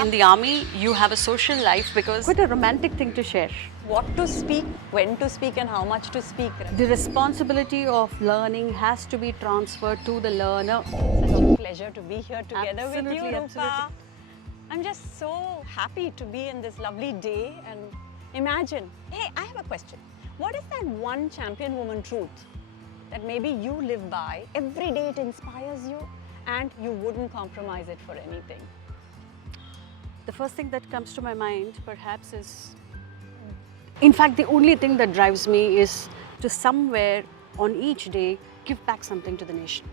In the army, you have a social life because quite a romantic thing to share. What to speak, when to speak, and how much to speak. The responsibility of learning has to be transferred to the learner. Such a pleasure to be here together with you, Absolutely, Roopa. absolutely. I'm just so happy to be in this lovely day and imagine. Hey, I have a question. What is that one champion woman truth that maybe you live by? Every day it inspires you and you wouldn't compromise it for anything. The first thing that comes to my mind perhaps is, in fact, the only thing that drives me is to somewhere on each day give back something to the nation.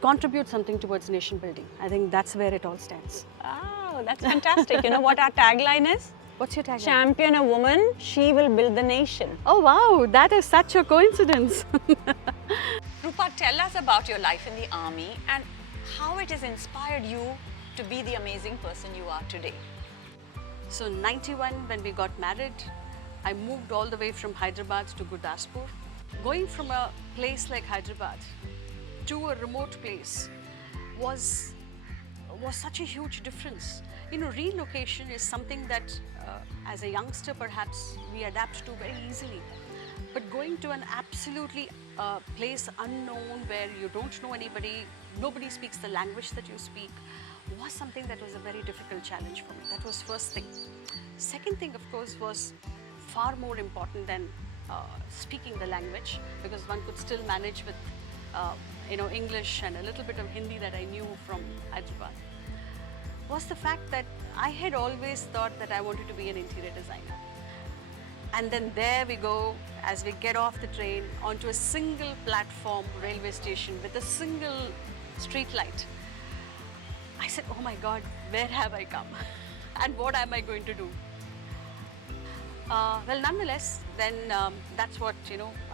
Contribute something towards nation building. I think that's where it all stands. Oh, that's fantastic. You know what our tagline is? What's your tagline? Champion a woman, she will build the nation. Oh wow, that is such a coincidence. Roopa, tell us about your life in the army and how it has inspired you to be the amazing person you are today. So 91, when we got married, I moved all the way from Hyderabad to Gurdaspur. Going from a place like Hyderabad to a remote place was such a huge difference. You know, relocation is something that as a youngster perhaps we adapt to very easily. But going to an absolutely place unknown where you don't know anybody, nobody speaks the language that you speak, was something that was a very difficult challenge for me. That was first thing. Second thing, of course, was far more important than speaking the language, because one could still manage with English and a little bit of Hindi that I knew from Hyderabad, was the fact that I had always thought that I wanted to be an interior designer. And then there we go, as we get off the train onto a single platform railway station with a single street light. I said, oh my God, where have I come? And what am I going to do? Well, nonetheless, then that's what,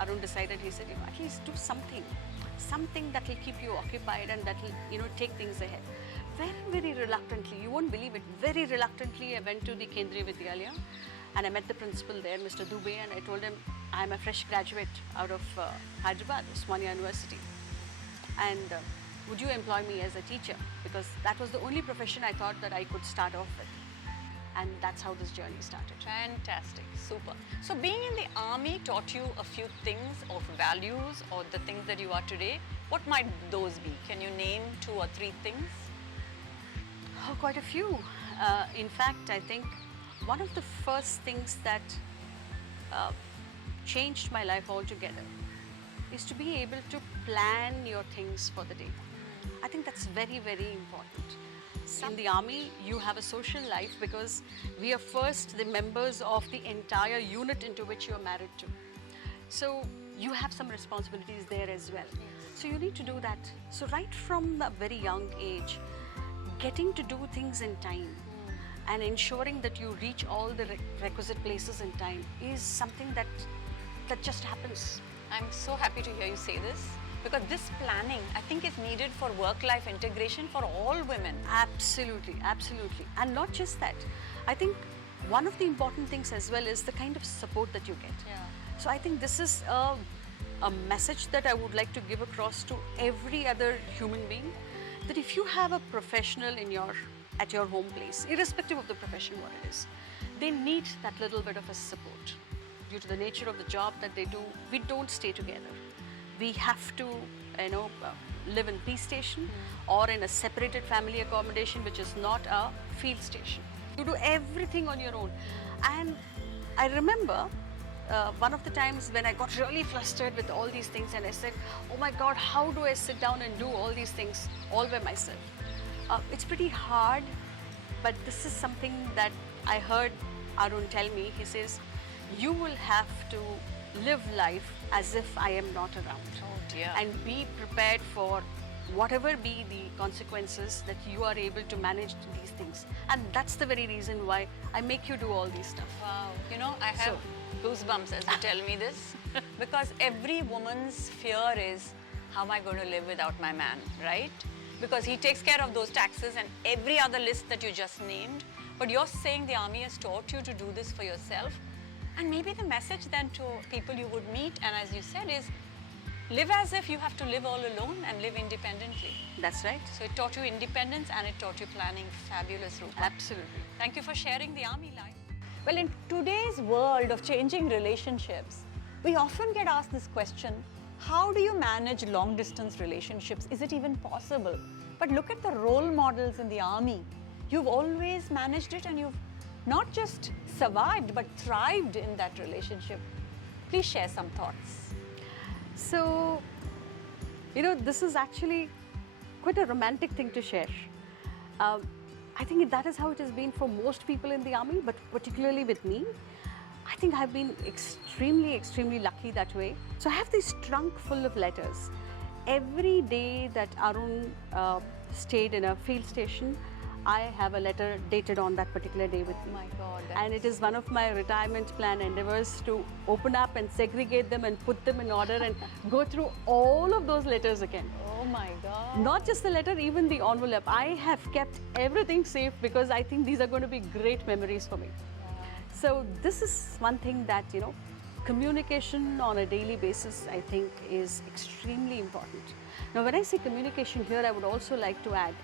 Arun decided. He said, at least do something that will keep you occupied and that will, take things ahead. Very, very reluctantly, you won't believe it, very reluctantly I went to the Kendriya Vidyalaya and I met the principal there, Mr. Dubey, and I told him I'm a fresh graduate out of Hyderabad, Osmania University, and would you employ me as a teacher? Because that was the only profession I thought that I could start off with. And that's how this journey started. Fantastic, super. So being in the army taught you a few things of values or the things that you are today. What might those be? Can you name 2 or 3 things? Oh, quite a few. In fact, I think one of the first things that changed my life altogether is to be able to plan your things for the day. I think that's very, very important. In the army, you have a social life because we are first the members of the entire unit into which you are married to. So you have some responsibilities there as well. So you need to do that. So right from a very young age, getting to do things in time and ensuring that you reach all the requisite places in time is something that just happens. I'm so happy to hear you say this, because this planning, I think, is needed for work-life integration for all women. Absolutely, absolutely. And not just that. I think one of the important things as well is the kind of support that you get. Yeah. So I think this is a message that I would like to give across to every other human being, that if you have a professional at your home place, irrespective of the profession what it is, they need that little bit of a support. Due to the nature of the job that they do, we don't stay together. We have to, live in peace station or in a separated family accommodation, which is not a field station. You do everything on your own. And I remember one of the times when I got really flustered with all these things and I said, oh my God, how do I sit down and do all these things all by myself? It's pretty hard, but this is something that I heard Arun tell me. He says, you will have to live life as if I am not around. Oh dear. And be prepared for whatever be the consequences, that you are able to manage these things. And that's the very reason why I make you do all these stuff. Wow. I have goosebumps as you tell me this, because every woman's fear is, how am I going to live without my man, right? Because he takes care of those taxes and every other list that you just named. But you're saying the army has taught you to do this for yourself. And maybe the message then to people you would meet, and as you said, is live as if you have to live all alone and live independently. That's right. So it taught you independence and it taught you planning. Fabulous, Roopa. Absolutely. Thank you for sharing the army life. Well, in today's world of changing relationships, we often get asked this question, how do you manage long distance relationships? Is it even possible? But look at the role models in the army. You've always managed it and you've not just survived but thrived in that relationship. Please share some thoughts. So, this is actually quite a romantic thing to share. I think that is how it has been for most people in the army, but particularly with me. I think I've been extremely, extremely lucky that way. So I have this trunk full of letters. Every day that Arun stayed in a field station, I have a letter dated on that particular day with me. Oh my God. And it is one of my retirement plan endeavors to open up and segregate them and put them in order and go through all of those letters again. Oh my God. Not just the letter, even the envelope. I have kept everything safe because I think these are going to be great memories for me. So this is one thing that, communication on a daily basis, I think, is extremely important. Now, when I say communication here, I would also like to add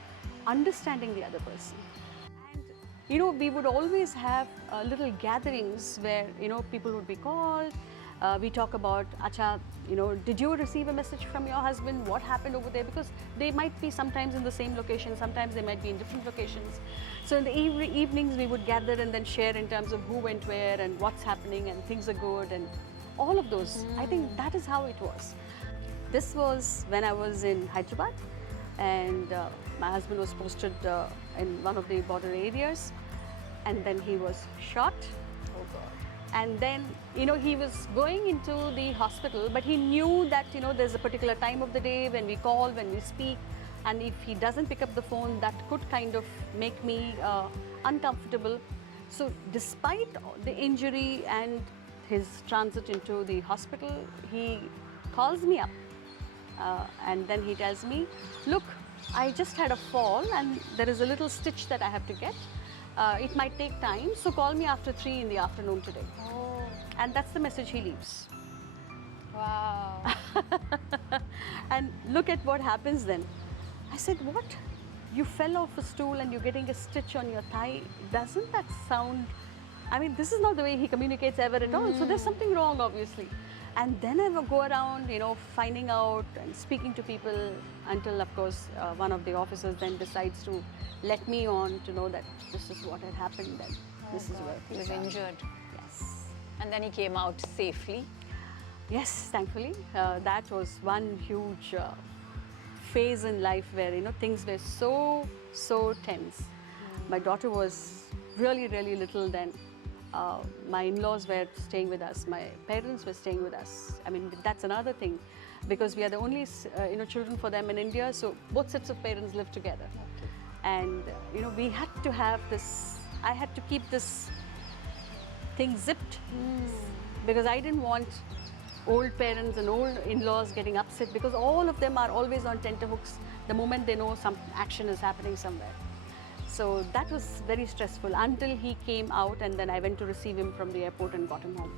understanding the other person. And, we would always have little gatherings where, people would be called. We talk about, Acha, did you receive a message from your husband? What happened over there? Because they might be sometimes in the same location, sometimes they might be in different locations. So in the evenings, we would gather and then share in terms of who went where and what's happening and things are good and all of those. I think that is how it was. This was when I was in Hyderabad and my husband was posted in one of the border areas and then he was shot. Oh God. And then, he was going into the hospital, but he knew that, there's a particular time of the day when we call, when we speak, and if he doesn't pick up the phone, that could kind of make me uncomfortable. So despite the injury and his transit into the hospital, he calls me up and then he tells me, look, I just had a fall and there is a little stitch that I have to get. It might take time, so call me after 3 in the afternoon today. Oh. And that's the message he leaves. Wow. And look at what happens then. I said, what? You fell off a stool and you're getting a stitch on your thigh. Doesn't that sound... this is not the way he communicates ever at all. So there's something wrong, obviously. And then I will go around, finding out and speaking to people until, of course, one of the officers then decides to let me on to know that this is what had happened and this is where he was injured. Yes. And then he came out safely. Yes, thankfully. That was one huge phase in life where, things were so tense. My daughter was really, really little then. My in-laws were staying with us. My parents were staying with us. That's another thing because we are the only, children for them in India. So both sets of parents live together. Okay. And, we had to have this, I had to keep this thing zipped because I didn't want old parents and old in-laws getting upset because all of them are always on tenterhooks the moment they know some action is happening somewhere. So that was very stressful until he came out and then I went to receive him from the airport and got him home.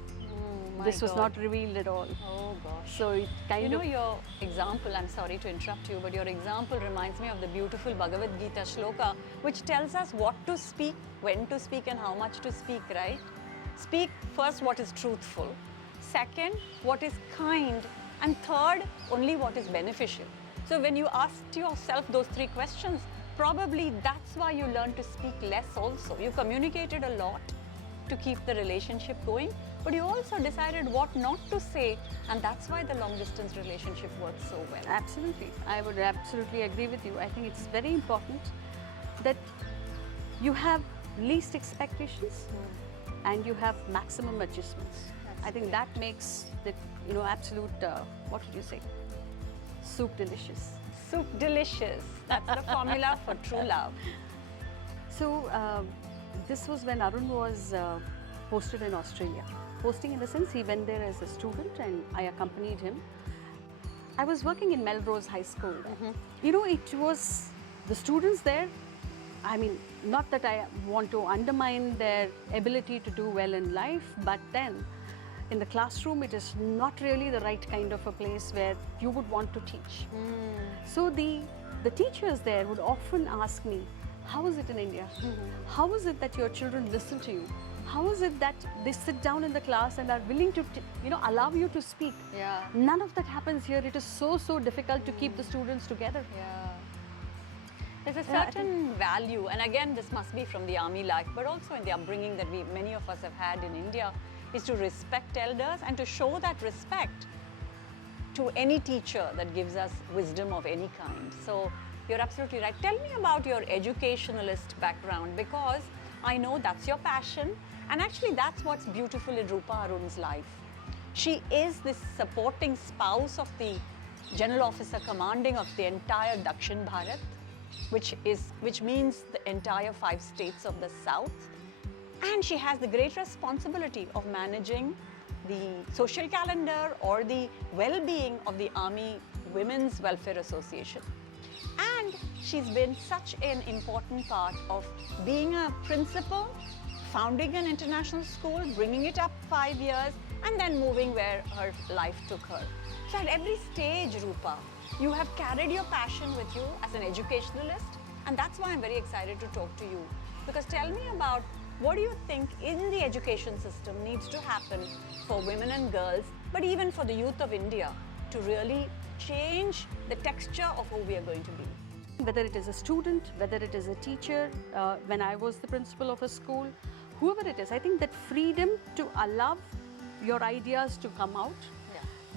This was not revealed at all. Oh gosh. So it kind of... your example, I'm sorry to interrupt you, but your example reminds me of the beautiful Bhagavad Gita shloka, which tells us what to speak, when to speak and how much to speak, right? Speak first what is truthful, second what is kind, and third only what is beneficial. So when you asked yourself those 3 questions, probably that's why you learned to speak less also. You communicated a lot to keep the relationship going, but you also decided what not to say, and that's why the long distance relationship works so well. Absolutely. I would absolutely agree with you. I think it's very important that you have least expectations and you have maximum adjustments. I think that makes the, absolute, what would you say, soup delicious. Soup delicious. That's the formula for true love. So this was when Arun was posted in Australia. Posting in the sense he went there as a student and I accompanied him. I was working in Melrose High School. It was the students there. Not that I want to undermine their ability to do well in life, but then, in the classroom, it is not really the right kind of a place where you would want to teach. So the teachers there would often ask me, how is it in India? How is it that your children listen to you? How is it that they sit down in the class and are willing to, allow you to speak? Yeah. None of that happens here. It is so difficult to keep the students together. Yeah. There's a certain value, and again, this must be from the army life, but also in the upbringing that many of us have had in India, is to respect elders and to show that respect to any teacher that gives us wisdom of any kind. So you're absolutely right. Tell me about your educationalist background, because I know that's your passion, and actually that's what's beautiful in Roopa Arun's life. She is this supporting spouse of the General Officer commanding of the entire Dakshin Bharat, which means the entire 5 states of the south. And she has the great responsibility of managing the social calendar or the well-being of the Army Women's Welfare Association. And she's been such an important part of being a principal, founding an international school, bringing it up 5 years, and then moving where her life took her. So at every stage, Roopa, you have carried your passion with you as an educationalist, and that's why I'm very excited to talk to you. Because tell me about, what do you think in the education system needs to happen for women and girls, but even for the youth of India, to really change the texture of who we are going to be? Whether it is a student, whether it is a teacher, when I was the principal of a school, whoever it is, I think that freedom to allow your ideas to come out,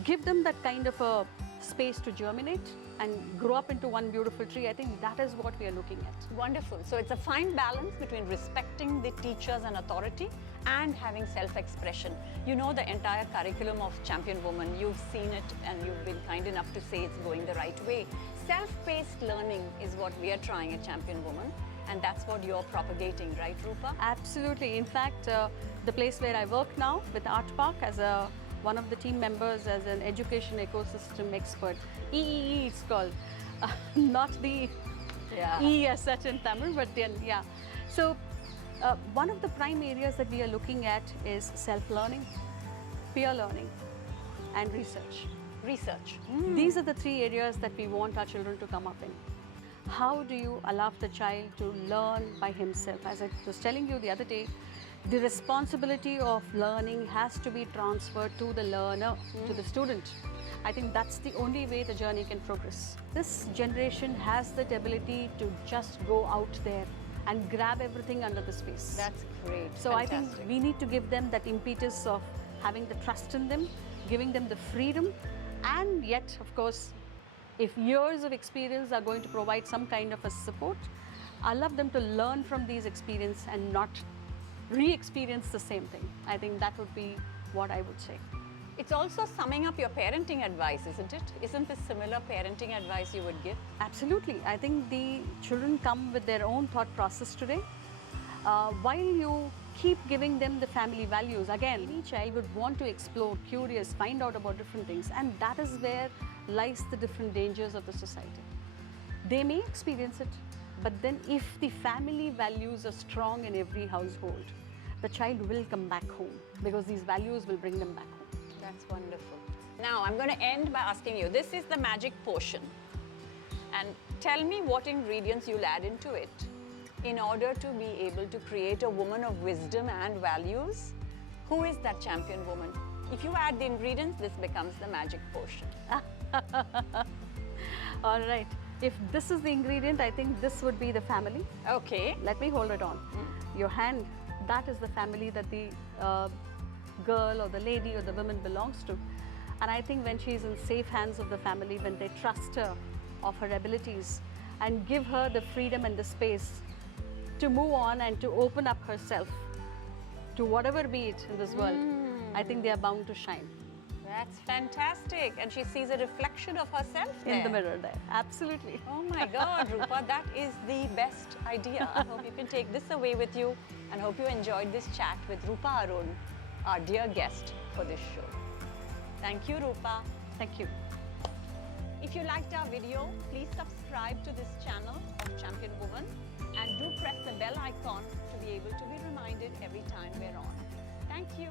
give them that kind of a space to germinate and grow up into one beautiful tree. I think that is what we are looking at. Wonderful. So it's a fine balance between respecting the teachers and authority and having self-expression. You know the entire curriculum of ChampionWoman, you've seen it and you've been kind enough to say it's going the right way. Self-paced learning is what we are trying at ChampionWoman, and that's what you're propagating, right, Roopa? Absolutely. In fact, the place where I work now with Art Park as one of the team members as an education ecosystem expert, EEE it's called, not the E as such in Tamil, but then So one of the prime areas that we are looking at is self-learning, peer learning, and research. Research. These are the 3 areas that we want our children to come up in. How do you allow the child to learn by himself? As I was telling you the other day, the responsibility of learning has to be transferred to the learner, to the student. I think that's the only way the journey can progress. This generation has that ability to just go out there and grab everything under the space. That's great. So Fantastic. I think we need to give them that impetus of having the trust in them, giving them the freedom, and yet, of course, if years of experience are going to provide some kind of a support, allow them to learn from these experiences and not re-experience the same thing. I think that would be what I would say. It's also summing up your parenting advice, isn't it? Isn't this similar parenting advice you would give? Absolutely. I think the children come with their own thought process today. While you keep giving them the family values, again, each child would want to explore, curious, find out about different things, and that is where lies the different dangers of the society. They may experience it, but then if the family values are strong in every household, the child will come back home because these values will bring them back home. That's wonderful. Now, I'm going to end by asking you, this is the magic potion. And tell me what ingredients you'll add into it in order to be able to create a woman of wisdom and values. Who is that champion woman? If you add the ingredients, this becomes the magic potion. All right. If this is the ingredient, I think this would be the family. Okay. Let me hold it on. Your hand, that is the family that the girl or the lady or the woman belongs to. And I think when she's in safe hands of the family, when they trust her of her abilities and give her the freedom and the space to move on and to open up herself to whatever be it in this world, I think they are bound to shine. That's fantastic. And she sees a reflection of herself there. In the mirror there. Absolutely. Oh my God, Roopa, that is the best idea. I hope you can take this away with you, and hope you enjoyed this chat with Roopa Arun, our dear guest for this show. Thank you, Roopa. Thank you. If you liked our video, please subscribe to this channel of Champion Woman and do press the bell icon to be able to be reminded every time we're on. Thank you.